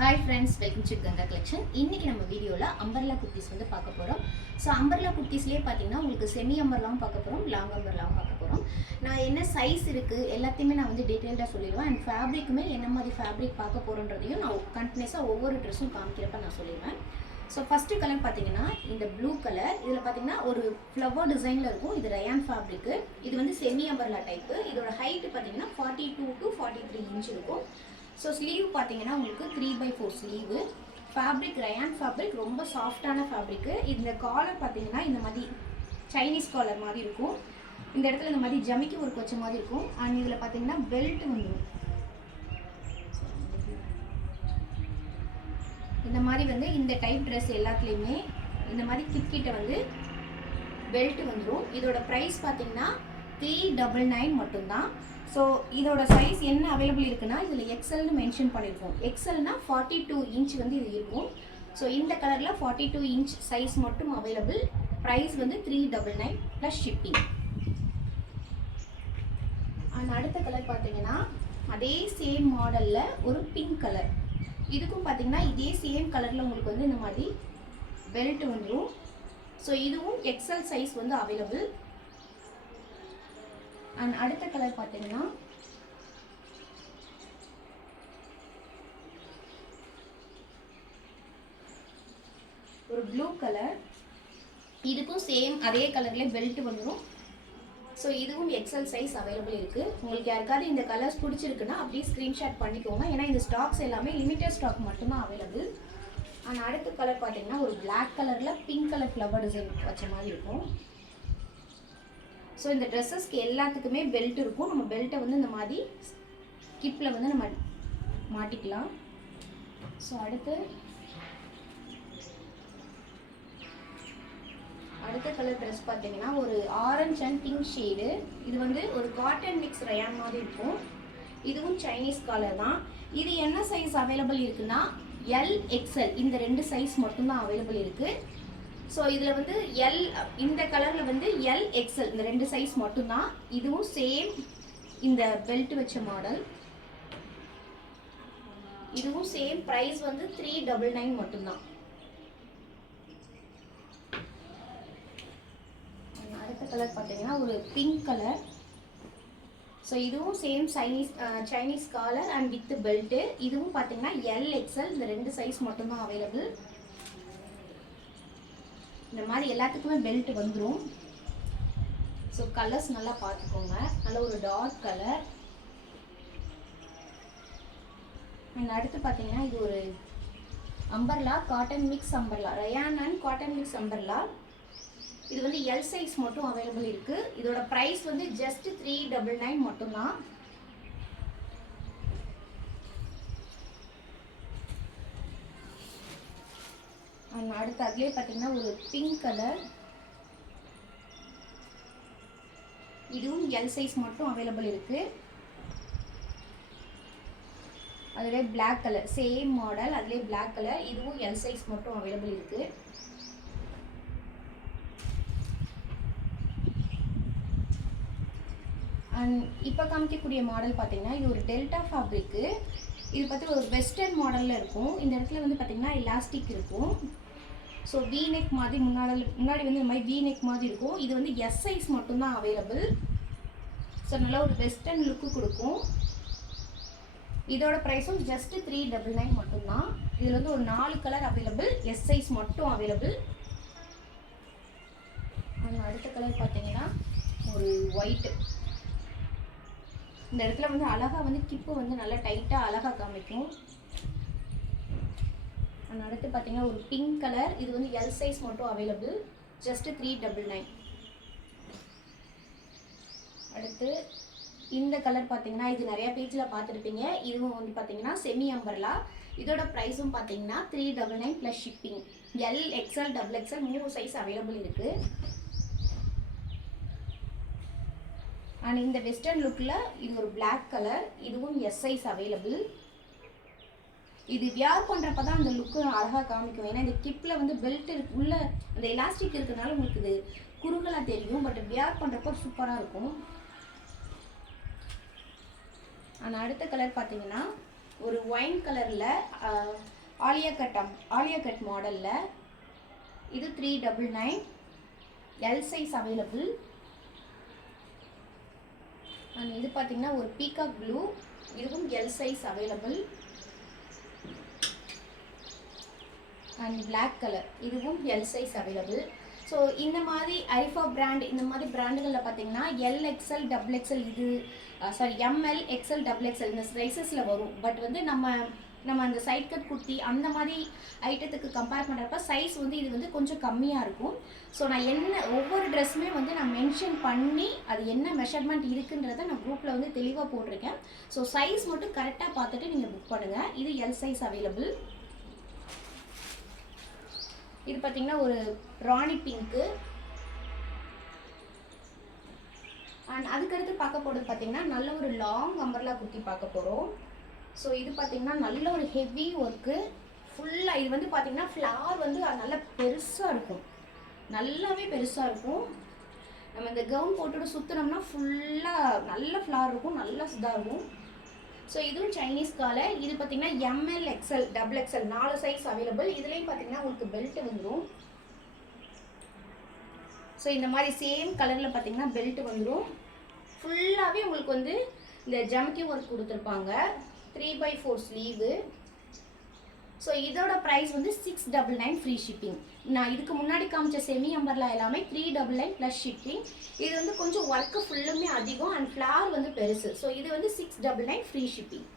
Hi friends, welcome to Ganga collection. இன்றைக்கி நம்ம வீடியோவில் அம்பர்லா குர்த்திஸ் வந்து பார்க்க போகிறோம். ஸோ அம்பர்லா குர்த்திஸ்லேயே பார்த்தீங்கன்னா உங்களுக்கு செமி அம்பர்லாவும் பார்க்க போகிறோம், லாங் அம்பர்லாவும் பார்க்க போகிறோம். நான் என்ன சைஸ் இருக்குது எல்லாத்தையுமே நான் வந்து டீட்டெயில்டாக சொல்லிடுவேன். அண்ட் ஃபேப்ரிக்குமே என்ன மாதிரி ஃபேப்ரிக் பார்க்க போகிறோன்றதையும் நான் கண்டினியூஸாக ஒவ்வொரு ட்ரெஸ்ஸும் காமிக்கிறப்ப நான் சொல்லிடுவேன். ஸோ ஃபஸ்ட்டு கலர் பார்த்தீங்கன்னா இந்த ப்ளூ கலர். இதில் பார்த்தீங்கன்னா ஒரு ஃப்ளவர் டிசைனில் இருக்கும். இது ரயான் ஃபேப்ரிக்கு. இது வந்து செமி அம்பர்லா டைப்பு. இதோட ஹைட்டு பார்த்தீங்கன்னா 42 to 43 இன்ச் இருக்கும். ஸோ ஸ்லீவ் பார்த்தீங்கன்னா உங்களுக்கு 3/4 ஸ்லீவு. ஃபேப்ரிக் ரயான் ஃபேப்ரிக், ரொம்ப சாஃப்டான ஃபேப்ரிக்கு. இந்த காலர் பார்த்தீங்கன்னா இந்த மாதிரி சைனீஸ் காலர் மாதிரி இருக்கும். இந்த இடத்துல இந்த மாதிரி ஜமிக்கி ஒர்க் வச்ச மாதிரி இருக்கும். அண்ட் இதில் பார்த்தீங்கன்னா பெல்ட் வந்துடும். இந்த மாதிரி வந்து இந்த டைப் ட்ரெஸ் எல்லாத்துலேயுமே இந்த மாதிரி கிட்ட வந்து பெல்ட் வந்துடும். இதோட ப்ரைஸ் பார்த்தீங்கன்னா 399 மட்டும்தான். ஸோ இதோட சைஸ் என்ன அவைலபிள் இருக்குன்னா இதில் எக்ஸல்னு மென்ஷன் பண்ணியிருக்கோம். எக்ஸல்னா 42 இன்ச் வந்து இது இருக்கும். ஸோ இந்த கலரில் 42 இன்ச் சைஸ் மட்டும் அவைலபிள். ப்ரைஸ் வந்து 399 ப்ளஸ் ஷிப்பிங். அண்ட் அடுத்த கலர் பார்த்தீங்கன்னா அதே சேம் மாடலில் ஒரு பிங்க் கலர். இதுக்கும் பார்த்தீங்கன்னா இதே சேம் கலரில் உங்களுக்கு வந்து இந்த மாதிரி பெல்ட் வந்துடும். ஸோ இதுவும் எக்ஸல் சைஸ் வந்து அவைலபிள். அண்ட் அடுத்த கலர் பார்த்தீங்கன்னா ஒரு ப்ளூ கலர். இதுக்கும் சேம் அதே கலர்லேயே பெல்ட் வந்துடும். ஸோ இதுவும் எக்ஸல் சைஸ் அவைலபிள் இருக்குது. உங்களுக்கு யாருக்காவது இந்த கலர்ஸ் பிடிச்சிருக்குன்னா அப்படியே ஸ்க்ரீன்ஷாட் பண்ணிக்கோங்க. ஏன்னா இந்த ஸ்டாக்ஸ் எல்லாமே லிமிட்டட் ஸ்டாக் மட்டும்தான் அவைலபிள். அண்ட் அடுத்த கலர் பார்த்தீங்கன்னா ஒரு பிளாக் கலரில் பிங்க் கலர் ஃப்ளவர் டிசைன் வச்ச மாதிரி இருக்கும். ஸோ இந்த ட்ரெஸ்ஸஸ்க்கு எல்லாத்துக்குமே பெல்ட் இருக்கும். நம்ம பெல்ட்டை வந்து இந்த மாதிரி கிப்பில் வந்து நம்ம மாட்டிக்கலாம். ஸோ அடுத்த கலர் ட்ரெஸ் பார்த்தீங்கன்னா ஒரு ஆரஞ்ச் அண்ட் பிங்க் ஷேடு. இது வந்து ஒரு காட்டன் மிக்ஸ் ரயான் மாதிரி இருக்கும். இதுவும் சைனீஸ் காலர் தான். இது என்ன சைஸ் அவைலபிள் இருக்குன்னா LXL, இந்த ரெண்டு சைஸ் மட்டும்தான் அவைலபிள் இருக்குது. ஸோ இதில் வந்து இந்த கலரில் வந்து LXL, இந்த ரெண்டு சைஸ் மட்டும்தான். இதுவும் சேம் இந்த பெல்ட் வச்ச மாடல். இதுவும் சேம் ப்ரைஸ் வந்து 399 மட்டும்தான். அடுத்த கலர் பார்த்தீங்கன்னா ஒரு பிங்க் கலர். ஸோ இதுவும் same Chinese collar and with belt. இதுவும் பார்த்தீங்கன்னா LXL, இந்த ரெண்டு சைஸ் மட்டும்தான் அவைலபிள். இந்த மாதிரி எல்லாத்துக்குமே பெல்ட் வந்துடும். ஸோ கலர்ஸ் நல்லா பார்த்துக்கோங்க. நல்ல ஒரு டார்க் கலர். அண்ட் அடுத்து பார்த்தீங்கன்னா இது ஒரு umbrella, cotton mix umbrella, rayon and cotton mix umbrella. இது வந்து L சைஸ் மட்டும் அவைலபிள் இருக்குது. இதோட ப்ரைஸ் வந்து ஜஸ்ட் 399 மட்டும்தான். அண்ட் அடுத்து அதுலேயே பார்த்தீங்கன்னா ஒரு பிங்க் கலர். இதுவும் L சைஸ் மட்டும் அவைலபிள் இருக்குது. அதுலேயே பிளாக் கலர், சேம் மாடல், அதுலேயே பிளாக் கலர். இதுவும் L சைஸ் மட்டும் அவைலபிள் இருக்குது. அண்ட் இப்போ காமிக்கக்கூடிய மாடல் பார்த்தீங்கன்னா இது ஒரு டெல்டா ஃபேப்ரிக்கு. இது பார்த்து ஒரு வெஸ்டர்ன் மாடலில் இருக்கும். இந்த இடத்துல வந்து பார்த்தீங்கன்னா எலாஸ்டிக் இருக்கும். ஸோ வி நெக் மாதிரி முன்னாடி வந்து இந்த மாதிரி வி நெக் மாதிரி இருக்கும். இது வந்து S சைஸ் மட்டும்தான் அவைலபிள். ஸோ நல்லா ஒரு வெஸ்டர்ன் லுக்கு கொடுக்கும். இதோட ப்ரைஸும் ஜஸ்ட் 399 மட்டும்தான். இதில் வந்து ஒரு 4 கலர் அவைலபிள், S சைஸ் மட்டும் அவைலபிள். அடுத்த கலர் பார்த்தீங்கன்னா ஒரு ஒயிட்டு. இந்த இடத்துல வந்து அழகாக வந்து கிப்பு வந்து நல்லா டைட்டாக அழகாக காமிக்கும். அடுத்து பார்த்தீங்கன்னா ஒரு பிங்க் கலர். இது வந்து L சைஸ் மட்டும் அவைலபிள், ஜஸ்ட் 399. அடுத்து இந்த கலர் பார்த்தீங்கன்னா இது நிறையா பேஜில் பார்த்துருப்பீங்க. இதுவும் வந்து பார்த்தீங்கன்னா செமி அம்பர்லா. இதோட ப்ரைஸும் பார்த்தீங்கன்னா 399 plus shipping. LXL, XXL 3 size available இருக்குது. அண்ட் இந்த வெஸ்டர்ன் லுக்கில் இது ஒரு பிளாக் கலர். இதுவும் S சைஸ் அவைலபிள். இது வியர் பண்ணுறப்ப தான் அந்த லுக்கு அழகாக காமிக்கும். ஏன்னா இந்த கிப்பில் வந்து பெல்ட் உள்ள அந்த எலாஸ்டிக் இருக்கிறதுனால உங்களுக்கு இது குறுகலாக தெரியும். பட் வியர் பண்ணுறப்ப சூப்பராக இருக்கும். அண்ட் அடுத்த கலர் பார்த்தீங்கன்னா ஒரு ஒயின் கலரில் ஆலியா கட் மாடலில். இது 399. L size available. அண்ட் இது பார்த்தீங்கன்னா ஒரு பீகாக் ப்ளூ, இதுவும் L size available. And black colour, இதுவும் எல் சைஸ் அவைலபிள். ஸோ இந்த மாதிரி ஐஃபா பிராண்ட், இந்த மாதிரி பிராண்டுகளில் பார்த்தீங்கன்னா எல்எக்ஸ்எல் XXL, இது எம்எல் XL XXL இந்த சைஸஸில் வரும். பட் வந்து நம்ம அந்த சைட் கட் குர்த்தி அந்த மாதிரி ஐட்டத்துக்கு கம்பேர் பண்ணுறப்ப சைஸ் வந்து இது வந்து கொஞ்சம் கம்மியாக இருக்கும். ஸோ நான் ஒவ்வொரு ட்ரெஸ்ஸுமே வந்து நான் மென்ஷன் பண்ணி அது என்ன மெஷர்மெண்ட் இருக்குன்றதை நான் குரூப்பில் வந்து தெளிவாக போட்டிருக்கேன். ஸோ சைஸ் மட்டும் கரெக்டாக பார்த்துட்டு நீங்கள் புக் பண்ணுங்கள். இது எல் சைஸ் அவைலபிள். இது பார்த்தீங்கன்னா ஒரு ராணி பிங்க்கு. அண்ட் அதுக்கடுத்து பார்க்க போகிறது பார்த்தீங்கன்னா நல்ல ஒரு லாங் அம்பர்லா குர்த்தி பார்க்க போகிறோம். ஸோ இது பார்த்தீங்கன்னா நல்ல ஒரு ஹெவி ஒர்க்கு ஃபுல்லாக. இது வந்து பார்த்தீங்கன்னா ஃப்ளார் வந்து நல்லா பெருசாக இருக்கும், நல்லாவே பெருசாக இருக்கும். நம்ம இந்த கவுன் போட்டுட்டு சுற்றினோம்னா ஃபுல்லாக நல்ல ஃப்ளார் இருக்கும், நல்ல இதாக இருக்கும். ஸோ இதுவும் சைனீஸ் காலர். இது பார்த்தீங்கன்னா M L XL XXL 4 size available. இதுலேயும் பார்த்தீங்கன்னா உங்களுக்கு பெல்ட் வந்துடும். ஸோ இந்த மாதிரி சேம் கலரில் பார்த்தீங்கன்னா பெல்ட் வந்துடும். ஃபுல்லாகவே உங்களுக்கு வந்து இந்த ஜம்கி ஒர்க் கொடுத்துருப்பாங்க. 3/4 ஸ்லீவு. ஸோ இதோட ப்ரைஸ் வந்து 699 ஃப்ரீ ஷிப்பிங். நான் இதுக்கு முன்னாடி காமிச்ச செமி அம்பர்லா எல்லாமே 399 ப்ளஸ் ஷிப்பிங். இது வந்து கொஞ்சம் ஒர்க்கு ஃபுல்லுமே அதிகம் அண்ட் ஃப்ளார் வந்து பெருசு. ஸோ இது வந்து 699 ஃப்ரீ ஷிப்பிங்.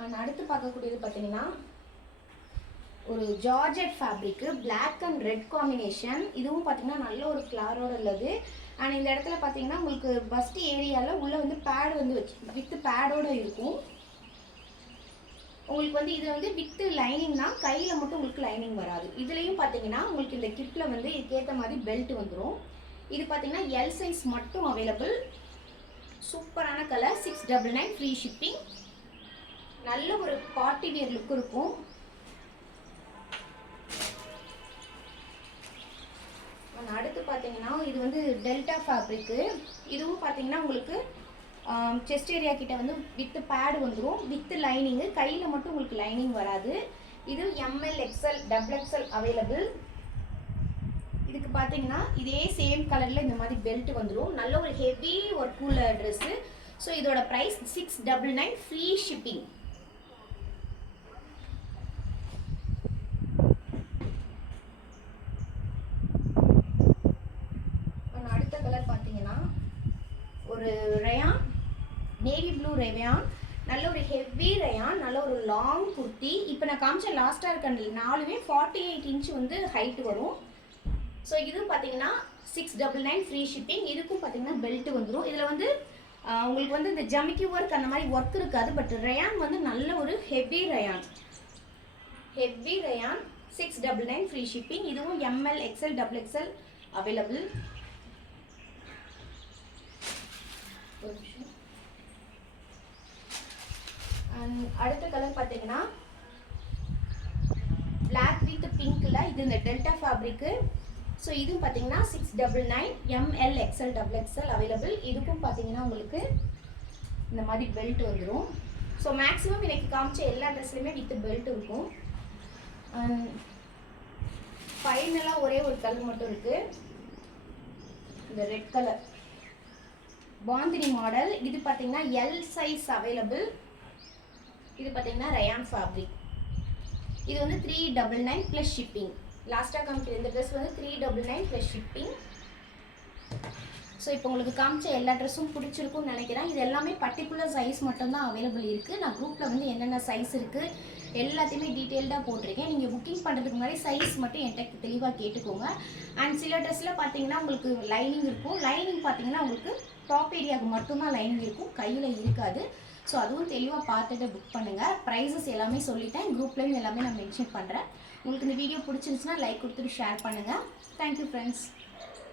அண்ட் அடுத்து பார்க்கக்கூடியது பார்த்தீங்கன்னா ஒரு georgette fabric, black and red combination. இதுவும் பார்த்தீங்கன்னா நல்ல ஒரு ஃப்ளாரோட உள்ளது. அண்ட் இந்த இடத்துல பார்த்தீங்கன்னா உங்களுக்கு பஸ்ட் ஏரியாவில் உள்ளே வந்து பேட் வந்து வித் பேடோடு இருக்கும். உங்களுக்கு வந்து இது வந்து வித்து லைனிங் தான், கையில் மட்டும் உங்களுக்கு லைனிங் வராது. இதுலேயும் பார்த்தீங்கன்னா உங்களுக்கு இந்த கிப்பில் வந்து இதுக்கேற்ற மாதிரி பெல்ட் வந்துடும். இது பார்த்தீங்கன்னா எல் சைஸ் மட்டும் அவைலபிள். சூப்பரான கலர். 699 free shipping. நல்ல ஒரு பார்ட்டி வியர் லுக் இருக்கும். அடுத்து பார்த்தீங்கன்னா இது வந்து டெல்டா ஃபேப்ரிக்கு. இதுவும் பார்த்தீங்கன்னா உங்களுக்கு செஸ்ட் ஏரியா கிட்ட வந்து வித் பேட் வந்துடும், வித் லைனிங்கு. கையில் மட்டும் உங்களுக்கு லைனிங் வராது. இது எம்எல் XL XXL அவைலபிள். இதுக்கு பார்த்தீங்கன்னா இதே சேம் கலரில் இந்த மாதிரி பெல்ட் வந்துடும். நல்ல ஒரு ஹெவி ஒர்க் உள்ள ட்ரெஸ்ஸு. ஸோ இதோட ப்ரைஸ் 699 ஃப்ரீ ஷிப்பிங். அடுத்த கலர் பார்த்தீங்கன்னா ஒரு ரயான், நேவி ப்ளூ ரயான். நல்ல ஒரு ஹெவி ரயான், நல்ல ஒரு லாங் குர்த்தி. இப்போ நான் காமிச்ச லாஸ்ட்டாக இருக்க 4மே 48 இன்ச் வந்து ஹைட் வரும். ஸோ இதுவும் பார்த்தீங்கன்னா 699 ஃப்ரீ ஷிப்பிங். இதுக்கும் பார்த்தீங்கன்னா பெல்ட் வந்துடும். இதில் வந்து உங்களுக்கு வந்து இந்த ஜமிக்கி ஒர்க் அந்த மாதிரி ஒர்க் இருக்காது. பட் ரயான் வந்து நல்ல ஒரு ஹெவி ரயான். 699 free shipping. இதுவும் எம்எல் XL XXL அவைலபிள். ஒரு நிமிஷம். அண்ட் அடுத்த கலர் பார்த்தீங்கன்னா பிளாக் வித் பிங்க்கில். இது இந்த டெல்டா ஃபேப்ரிக்கு. ஸோ இதுவும் பார்த்தீங்கன்னா 699 எம்எல் XL XXL அவைலபிள். இதுக்கும் பார்த்தீங்கன்னா உங்களுக்கு இந்த மாதிரி பெல்ட் வந்துடும். ஸோ மேக்ஸிமம் எனக்கு காமிச்ச எல்லா ட்ரெஸ்லையுமே வித் பெல்ட் இருக்கும். அண்ட் ஃபைனலாக ஒரே ஒரு கலர் மட்டும் இருக்குது, இந்த ரெட் கலர் பாந்தினி மாடல். இது பார்த்தீங்கன்னா எல் சைஸ் அவைலபிள். இது பார்த்தீங்கன்னா ரயான் ஃபேப்ரிக். இது வந்து 399 ப்ளஸ் ஷிப்பிங். லாஸ்ட்டாக காமிக்கிற இந்த ட்ரெஸ் வந்து 399 ப்ளஸ் ஷிப்பிங். ஸோ இப்போ உங்களுக்கு காமிச்ச எல்லா ட்ரெஸ்ஸும் பிடிச்சிருக்கும்னு நினைக்கிறேன். இது எல்லாமே பர்டிகுலர் சைஸ் மட்டும்தான் அவைலபிள் இருக்குது. நான் குரூப்பில் வந்து என்னென்ன சைஸ் இருக்குது எல்லாத்தையுமே டீட்டெயில்டாக போட்டிருக்கேன். நீங்கள் புக்கிங் பண்ணுறதுக்கு முன்னாடி சைஸ் மட்டும் என்கிட்ட தெளிவாக கேட்டுக்கோங்க. அண்ட் சில ட்ரெஸ்ஸில் பார்த்தீங்கன்னா உங்களுக்கு லைனிங் இருக்கும். லைனிங் பார்த்தீங்கன்னா உங்களுக்கு டாப் ஏரியாவுக்கு மட்டும்தான் லைனிங் இருக்கும், கையில் இருக்காது. ஸோ அதுவும் தெளிவாக பார்த்துட்டு புக் பண்ணுங்கள். ப்ரைஸஸ் எல்லாமே சொல்லிட்டேன், குரூப்லேயும் எல்லாமே நான் மென்ஷன் பண்ணுறேன். உங்களுக்கு இந்த வீடியோ பிடிச்சிருந்துச்சுன்னா லைக் கொடுத்துட்டு ஷேர் பண்ணுங்கள். Thank you friends.